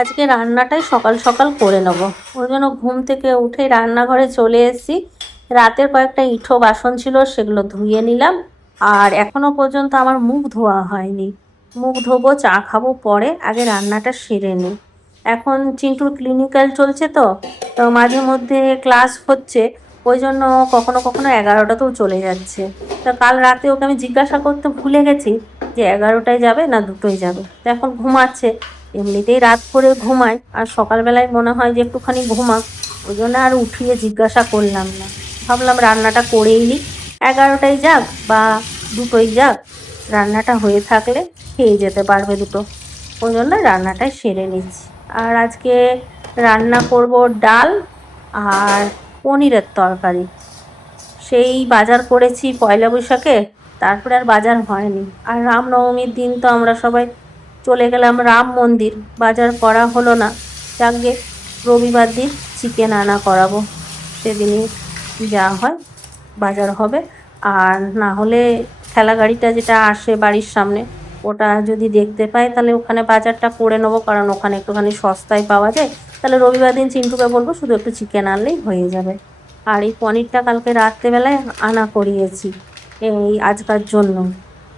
আজকে রান্নাটাই সকাল সকাল করে নেব। ওই জন্য ঘুম থেকে উঠেই রান্নাঘরে চলে এসেছি। রাতের কয়েকটা ইঁঠো বাসন ছিল, সেগুলো ধুয়ে নিলাম। আর এখনো পর্যন্ত আমার মুখ ধোয়া হয়নি। মুখ ধোবো, চা খাবো পরে, আগে রান্নাটা সেরে নিই। এখন চিন্টুর ক্লিনিক্যাল চলছে, তো তো মাঝে মধ্যে ক্লাস হচ্ছে। ওই জন্য কখনো কখনো 11টাতেও চলে যাচ্ছে। তা কাল রাতে ওকে আমি জিজ্ঞাসা করতে ভুলে গেছি যে 11টায় যাবে না 2টোয় যাবে। তো এখন ঘুমাচ্ছে। এমনিতেই রাত করে ঘুমায়, আর সকালবেলায় মনে হয় যে একটুখানি ঘুমাক। ওই জন্য আর উঠিয়ে জিজ্ঞাসা করলাম না। ভাবলাম রান্নাটা করেই নিই। 11টায় যাক বা 2টোয় যাক, রান্নাটা হয়ে থাকলে খেয়ে যেতে পারবে দুটো। ওই জন্য রান্নাটাই সেরে নিচ্ছি। আর আজকে রান্না করব ডাল আর পনিরের তরকারি। সেই বাজার করেছি পয়লা বৈশাখে, তারপরে আর বাজার হয়নি। আর রামনবমীর দিন তো আমরা সবাই চলে গেলাম রাম মন্দির, বাজার করা হলো না। যাকগে, রবিবার দিন চিকেন আনা করাবো, সেদিনই যা হয় বাজার হবে। আর না হলে ঠেলা গাড়িটা যেটা আসে বাড়ির সামনে, ওটা যদি দেখতে পাই তাহলে ওখানে বাজারটা করে নেবো, কারণ ওখানে একটুখানি সস্তায় পাওয়া যায়। তাহলে রবিবার দিন চিন্টুকে বলবো শুধু একটু চিকেন আনলেই হয়ে যাবে। আর এই পনিরটা কালকে রাত্রেবেলায় আনা করিয়েছি এই আজকার জন্য,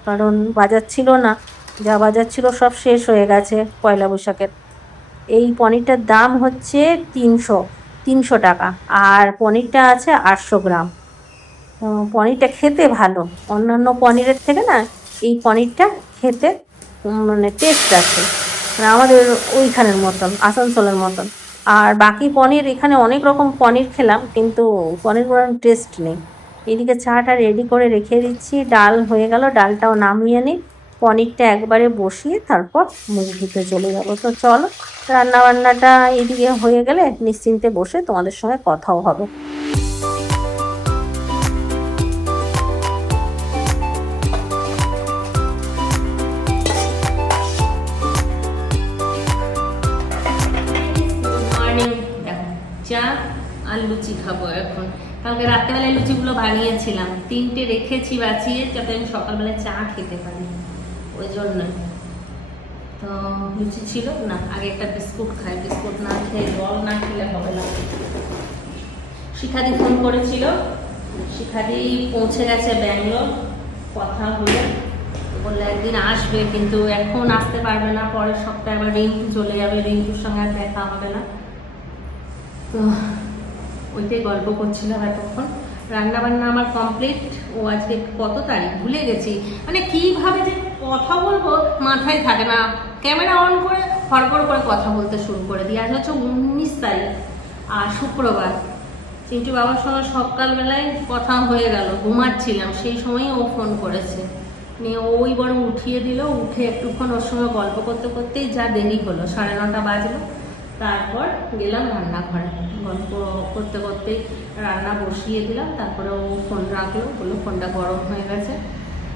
কারণ বাজার ছিল না। যা বাজার ছিল সব শেষ হয়ে গেছে পয়লা বৈশাখের। এই পনিরটার দাম হচ্ছে 300 টাকা, আর পনিরটা আছে 800 গ্রাম। পনিরটা খেতে ভালো, অন্যান্য পনিরের থেকে না এই পনিরটা খেতে মানে টেস্ট আছে, মানে আমাদের ওইখানের মতন, আসানসোলের মতন। আর বাকি পনির, এখানে অনেক রকম পনির খেলাম কিন্তু পনিরগুলোর টেস্ট নেই। এদিকে চাটা রেডি করে রেখে দিচ্ছি, ডাল হয়ে গেল, ডালটাও নামিয়ে নিই। পনিরটা একবারে বসিয়ে তারপর মুখ ধুতে চলে যাবো। তো চলো, রান্নাবান্নাটা এদিকে হয়ে গেলে নিশ্চিন্তে বসে তোমাদের সঙ্গে কথাও হবে। চা আর লুচি খাবো এখন। কালকে রাত্রেবেলায় লুচিগুলো বানিয়েছিলাম, 3টে রেখেছি বাঁচিয়ে, যাতে আমি সকালবেলায় চা খেতে পারি, ওই জন্য। তো লুচি ছিল না, আগে একটা বিস্কুট খাই, বিস্কুট না খেয়ে জল না খেলে হবে না। শিখাদি ফোন করেছিল, শিখাদি পৌঁছে গেছে ব্যাঙ্গালোর, কথা হলো, বললে একদিন আসবে, কিন্তু এখন আসতে পারবে না, পরের সপ্তাহে আবার রিঙ্কু চলে যাবে, রিঙ্কুর সঙ্গে আর দেখা হবে না। তো ওইটাই গল্প করছিলাম এতক্ষণ। রান্নাবান্না আমার কমপ্লিট। ও আজকে কত তারিখ ভুলে গেছি, মানে কীভাবে যে কথা বলবো মাথায় থাকে না, ক্যামেরা অন করে হড়বড় করে কথা বলতে শুরু করে দিই। আজ হচ্ছে 19 তারিখ আর শুক্রবার। চিন্টু বাবার সঙ্গে সকালবেলায় কথা হয়ে গেল, ঘুমাচ্ছিলাম সেই সময়ই ও ফোন করেছে, নিয়ে ওই বরং উঠিয়ে দিল। উঠে একটুক্ষণ ওর সঙ্গে গল্প করতে করতেই যা দেরি হলো, 9:30 বাজলো। তারপর গেলাম রান্নাঘরে, গল্প করতে করতেই রান্না বসিয়ে দিলাম। তারপরে ও ফোন রাখলো, বললো ফোনটা গরম হয়ে গেছে।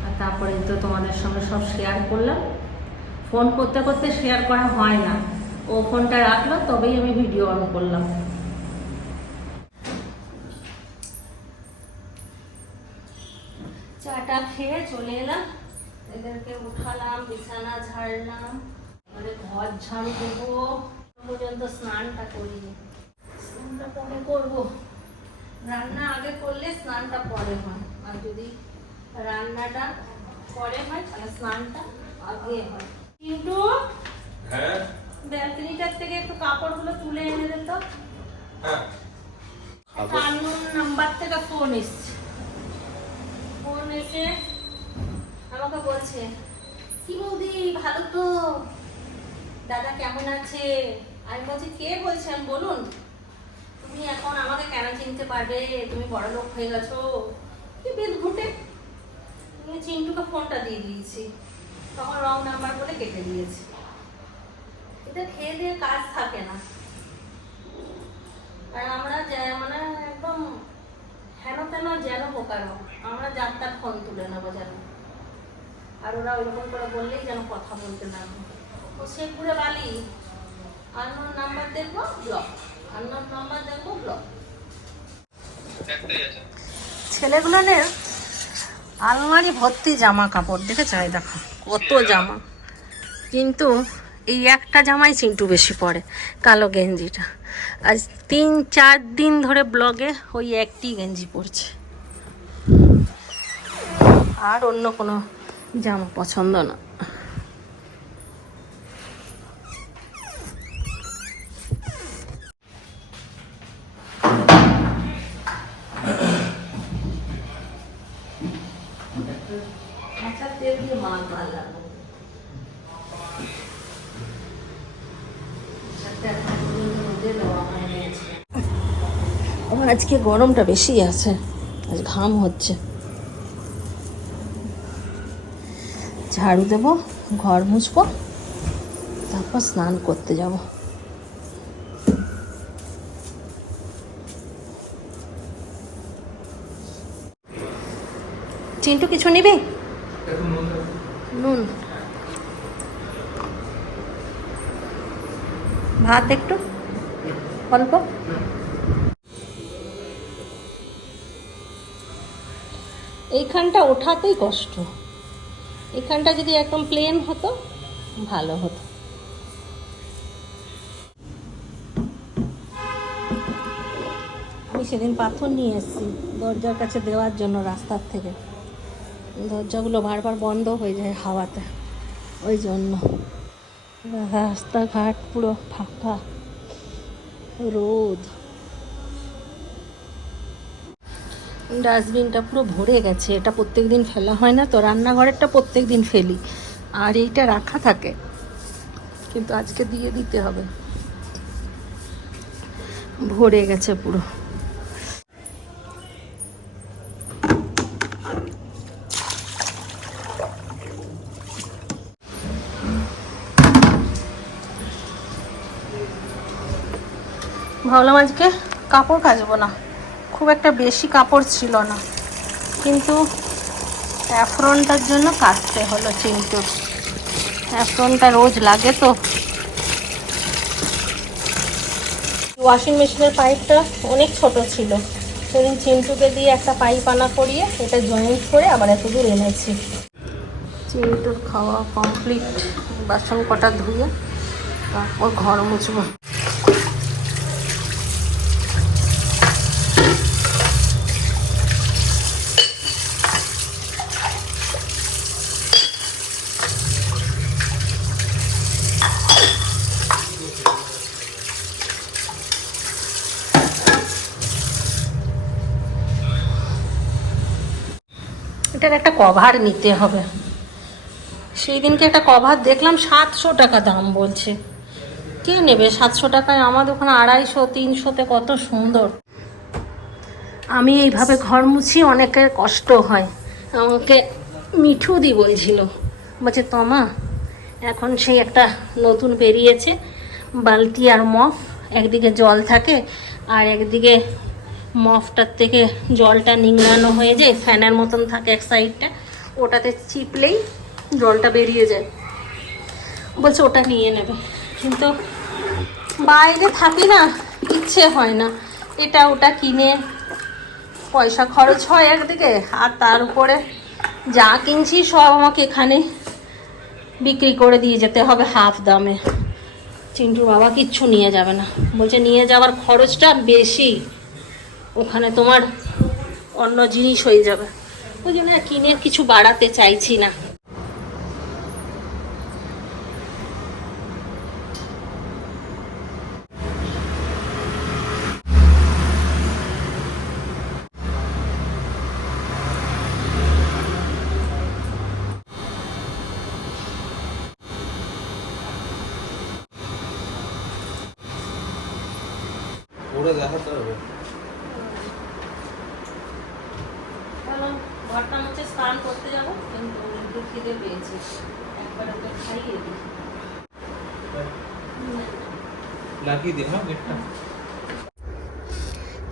আর তারপরে তো তোমাদের সঙ্গে সব শেয়ার করলাম। ফোন করতে করতে শেয়ার করা হয় না, ও ফোনটা রাখলো তবেই আমি ভিডিও অন করলাম। চাটা খেয়ে চলে এলাম, এদেরকে উঠালাম, বিছানা ঝাড়লাম, ঘর ঝাড়ু দেবো। পর্যন্ত স্নানটা করিনি, স্নানটা পরে করবো। রান্না আগে করলে স্নানটা পরে হয়, আর যদি রান্নাটা পরে হয় তাহলে স্নানটা আগে হয়। কিন্তু ব্যালকনিটার থেকে একটু কাপড়গুলো তুলে এনে দিত। আননোন নাম্বার থেকে ফোন এসছে, ফোন এসে আমাকে বলছে, কি বৌদি ভালো তো, দাদা কেমন আছে? আমি বলছি কে বলছেন বলুন, তুমি এখন আমাকে কেন চিনতে পারবে, তুমি বড় লোক হয়ে গেছো, কি বেদ ঘুটে। তুমি চিন্টুকে ফোনটা দিয়ে দিয়েছি, তখন রং নাম্বার বলে কেটে দিয়েছি। এটা খেয়ে দিয়ে কাজ থাকে না, আর আমরা মানে একদম হেন তেন যেন বোকারো, আমরা যার তার ফোন তুলে নেবো যেন, আর ওরা ওইরকম করে বললেই যেন কথা বলতে না। ও সে পুরো বালি, আননোন নাম্বার দেখবো ব্লক, আননোন নাম্বার দেখবো ব্লক। ছেলেগুলোনের আলমারি ভর্তি জামা কাপড়, দেখেছ? দেখো কত জামা, কিন্তু এই একটা জামাই চিন্টু বেশি পরে, কালো গেঞ্জিটা। আজ 3-4 দিন ধরে ব্লগে ওই একটি গেঞ্জি পরছে, আর অন্য কোনো জামা পছন্দ না। আমার আজকে গরমটা বেশি আছে, আজ ঘাম হচ্ছে। ঝাড়ু দেবো, ঘর মুছবো, তারপর স্নান করতে যাব। চিন্টু কিছু নিবি? নুন, ভাত একটু অল্প। এইখানটা ওঠাতেই কষ্ট, এখানটা যদি একদম প্লেন হতো ভালো হতো। আমি সেদিন পাথর নিয়ে এসেছি দরজার কাছে দেওয়ার জন্য, রাস্তার থেকে। দরজাগুলো বারবার বন্ধ হয়ে যায় হাওয়াতে, ওই জন্য। রাস্তাঘাট পুরো ফাঁকা, রোদ। ডাস্টবিনটা পুরো ভরে গেছে, এটা প্রত্যেক দিন ফেলা হয় না তো, রান্নাঘরেরটা প্রত্যেক দিন ফেলি, আর এইটা রাখা থাকে, কিন্তু আজকে দিয়ে দিতে হবে। ভরে গেছে পুরো। ভাবলাম আজকে কাপড় কাচবো না, খুব একটা বেশি কাপড় ছিল না, কিন্তু অ্যাফ্রনটার জন্য কাচতে হলো। চিন্টুর অ্যাফ্রনটা রোজ লাগে তো। ওয়াশিং মেশিনের পাইপটা অনেক ছোট ছিল, সেদিন চিন্টুকে দিয়ে একটা পাইপ আনা করিয়ে এটা জয়েন্ট করে আবার এত দূর এনেছি। চিন্টুর খাওয়া কমপ্লিট, বাসন কটা ধুয়ে তারপর ঘর মুছবো। এটার একটা কভার নিতে হবে। সেই দিনকে একটা কভার দেখলাম 700 টাকা দাম বলছে। কে নেবে 700 টাকায়? আমার দোকানে 250-300-তে কত সুন্দর। আমি এইভাবে ঘর মুছি, অনেকের কষ্ট হয়। আমাকে মিঠুদি বলছিল, বলছে তমা এখন সেই একটা নতুন বেরিয়েছে বালতি আর মফ, একদিকে জল থাকে আর একদিকে মফটার থেকে জলটা নিংড়ানো হয়ে যায়, ফ্যানের মতন থাকে এক সাইডটা, ওটাতে চিপলেই জলটা বেরিয়ে যায়। বলছে ওটা নিয়ে নেবে, কিন্তু বাইরে থাকি না, ইচ্ছে হয় না। এটা ওটা কিনে পয়সা খরচ হয় একদিকে, আর তার উপরে যা কিনছি সব আমাকে এখানে বিক্রি করে দিয়ে যেতে হবে হাফ দামে। চিন্টুর বাবা কিচ্ছু নিয়ে যাবে না, বলছে নিয়ে যাওয়ার খরচটা বেশি, ওখানে তোমার অন্য জিনিস হয়ে যাবে। ওই জন্য কিনে কিছু বাড়াতে চাইছি না। ঘরটা মুছে স্নান করতে যাবো, কিন্তু একটু খিদে পেয়েছি, একবার ওকে খাইয়ে দিই।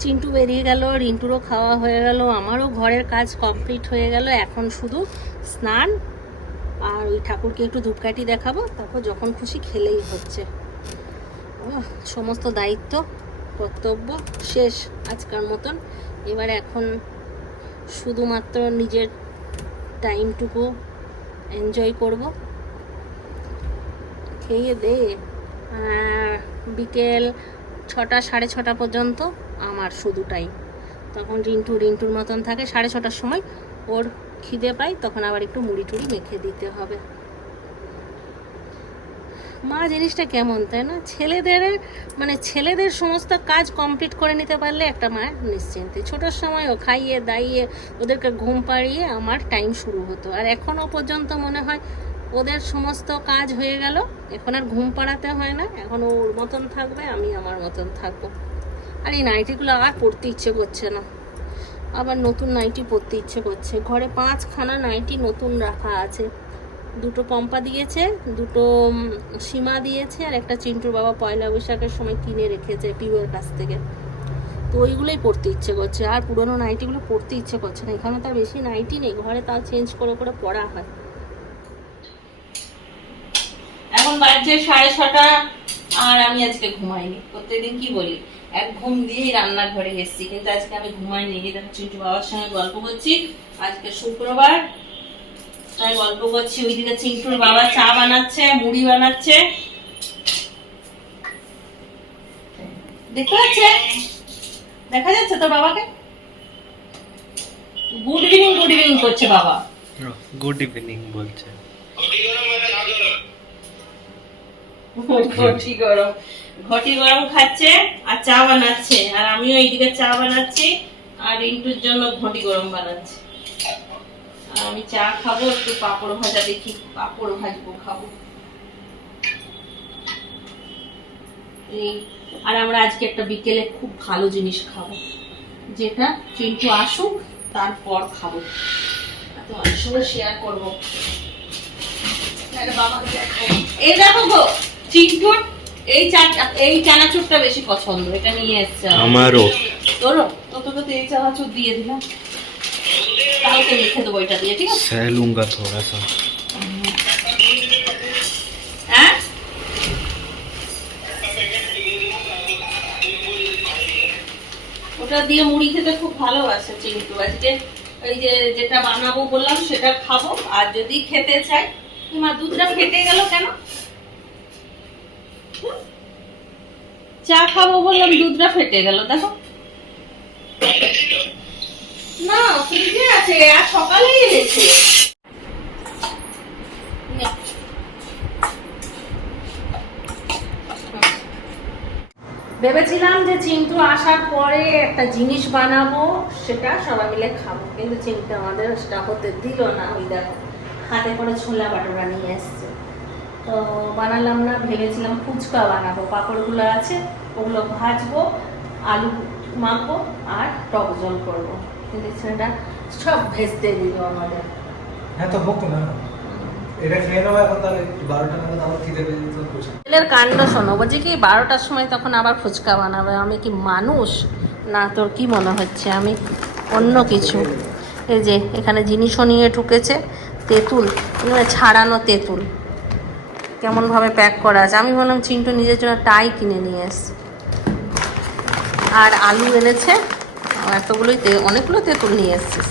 চিন্টু বেরিয়ে গেল, রিন্টুরও খাওয়া হয়ে গেল, আমারও ঘরের কাজ কমপ্লিট হয়ে গেল। এখন শুধু স্নান আর ওই ঠাকুরকে একটু ধূপকাঠি দেখাবো, তারপর যখন খুশি খেলেই হচ্ছে। সমস্ত দায়িত্ব কর্তব্য শেষ আজকার মতন। এবার এখন শুধুমাত্র নিজের টাইমটুকু এনজয় করব। খেয়ে দে বিকেল 6টা 6:30 পর্যন্ত আমার শুধু টাইম। তখন রিন্টুর মতন থাকে, 6:30টার সময় ওর খিদে পাই, তখন আবার একটু মুড়ি টুড়ি মেখে দিতে হবে। মা জিনিসটা কেমন, তাই না? ছেলেদের সমস্ত কাজ কমপ্লিট করে নিতে পারলে একটা মায়ের নিশ্চিন্তে। ছোটোর সময়ও খাইয়ে দাইয়ে ওদেরকে ঘুম পাড়িয়ে আমার টাইম শুরু হতো, আর এখনও পর্যন্ত মনে হয় ওদের সমস্ত কাজ হয়ে গেল, এখন আর ঘুম পাড়াতে হয় না, এখন ওর মতন থাকবে, আমি আমার মতন থাকবো। আর এই নাইটিগুলো আর পরতে ইচ্ছে করছে না, আবার নতুন নাইটি পরতে ইচ্ছে করছে। ঘরে 5খানা নাইটি নতুন রাখা আছে, 2টো পম্পা দিয়েছে, 2টো সীমা দিয়েছে, আর একটা চিন্টুর বাবা পয়লা বৈশাখের সময় কিনে রেখেছে পিউয়ের কাছ থেকে। তো ওইগুলোই পরতে ইচ্ছে করছে, আর পুরোনো নাইটিগুলো পরতে ইচ্ছে করছে না। এখানে তার বেশি নাইটি নেই, ঘরে তার চেঞ্জ করে করে পরা হয়। এখন বাজছে 6:30, আর আমি আজকে ঘুমাইনি। প্রত্যেকদিন কি বলি, এক ঘুম দিয়েই রান্নাঘরে এসেছি, কিন্তু আজকে আমি ঘুমাইনি। দেখো চিন্টু বাবার সঙ্গে গল্প করছি, আজকে শুক্রবার, তাই গল্প করছি। ওইদিকে চিন্টুর বাবা চা বানাচ্ছে, মুড়ি বানাচ্ছে, দেখা যাচ্ছে তোর বাবাকে? গুড ইভিনিং করছে বাবা। গুড ইভিনিং বলছে। ঘটি গরম খাচ্ছে আর চা বানাচ্ছে, আর আমিও এইদিকে চা বানাচ্ছি, আর রিন্টুর জন্য ঘটি গরম বানাচ্ছি। আর আমি চা খাবো, একটু পাঁপড় ভাজা দেখি, পাঁপড় ভাজবো, খাবো। আর আমরা আজকে একটা বিকেলে খুব ভালো জিনিস খাবো, যেটা চিন্টু আসুক তারপর খাবো, তোমাদের সঙ্গে শেয়ার করবো। এই দেখো গো, চিন্টুর এই চানাচুরটা বেশি পছন্দ, এটা নিয়ে এসছে আমারও। তোরও? তোকে তো এই চানাচুর দিয়ে দিলাম, কালকে লিখে দেবো এটা দিয়ে, ঠিক আছে? सह लूंगा थोड़ा सा। হ্যাঁ, ওটা দিয়ে মুড়ি খেতে খুব ভালোবাসে চিন্টু। আজকে এই যে যেটা বানাবো বললাম সেটা খাবো, আর যদি খেতে চাই। তোমার দুধটা ফেটে গেল কেন? চা খাবো বললাম, দুধটা ফেটে গেল, দেখো না, ফ্রিজে আছে, আর সকালেই এনেছে। ভেবেছিলাম যে চিন্টু আসার পরে একটা জিনিস বানাবো, সেটা সবাই মিলে খাবো, কিন্তু চিন্টু আমাদের সেটা হতে দিল না। ওই দেখো হাতে করে ছোলা বাটোরা নিয়ে এসছে, তো বানালাম না। ভেবেছিলাম ফুচকা বানাবো, পাঁপড়গুলো আছে ওগুলো ভাজবো, আলু মাখবো আর টক জল করবো, কিন্তু ছেলেটা সব ভেস্তে দিল আমাদের। হ্যাঁ তো হোক না, এটা খেয়ে নেবো এখন, তাহলে 12টা নাগাদ আমার খিদে পেয়ে যেত। ছেলের কাণ্ড শোনো, বলছে কি 12টার সময় তখন আবার ফুচকা বানাবে। আমি কি মানুষ না, তোর কি মনে হচ্ছে আমি অন্য কিছু? এই যে এখানে জিনিসও নিয়ে ঢুকেছে, তেঁতুল, ছাড়ানো তেঁতুল কেমনভাবে প্যাক করা আছে। আমি বললাম চিন্টু নিজের জন্য টাই কিনে নিয়ে এসছে, আর আলু এনেছে, এতগুলোই অনেকগুলো তেঁতুল নিয়ে এসছিস।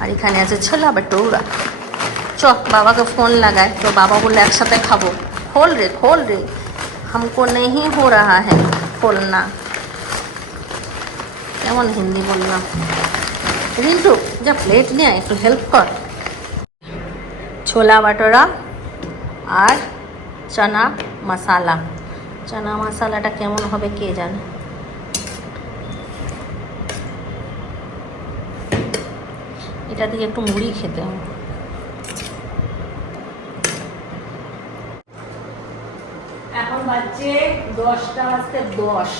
আর এখানে আছে ছোলা বাটোরা। চ বাবাকে ফোন লাগায়, তো বাবা বললে একসাথে খাবো। খোল রে हमको नहीं हो रहा है खोलना। কেমন হিন্দি বললাম। রিন্টু যা প্লেট নিয়ে একটু হেল্প কর। ছোলা বাটোরা আর চানা মশালা। চানা মশালাটা কেমন হবে কে জানে। এটা দিয়ে একটু মুড়ি খেতে হবে। এখন বাজছে 10:10।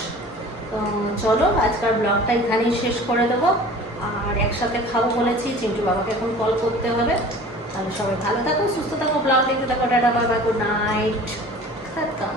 তো চলো আজকাল ব্লগটা এখানেই শেষ করে দেবো, আর একসাথে খাবো বলেছি। চিন্টু বাবাকে এখন কল করতে হবে। তাহলে সবাই ভালো থাকো, সুস্থ থাকো, ব্লগ দেখতে থাকো। Tata, bye bye, good night, খতম।